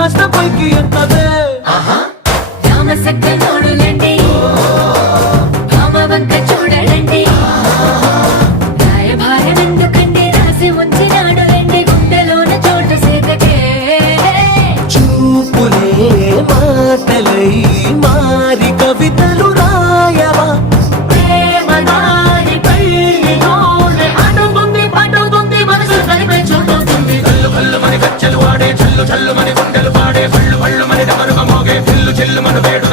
కాస్త పైకి ఎత్తదే రామసక్క నోడులండి భామవంక చూడలండి రాయభారం ఎందుకండి రాసి ఉంచినాడు రండి గుండెలోన చోటు సేతకే చూపులే మాటలై మారి కవితలు రాయవా ప్రేమ దారి పల్లిలోనే అడుగుంది పడుతుంది మనసు కలిపే చూడుతుంది కల్లు కల్లు మని గజ్జలు వాడే చల్లు చల్లు మని గుండెలు పాడే పళ్ళు పళ్ళు మని డమరుగ మోగే పిల్లు చెల్లు మన వేడు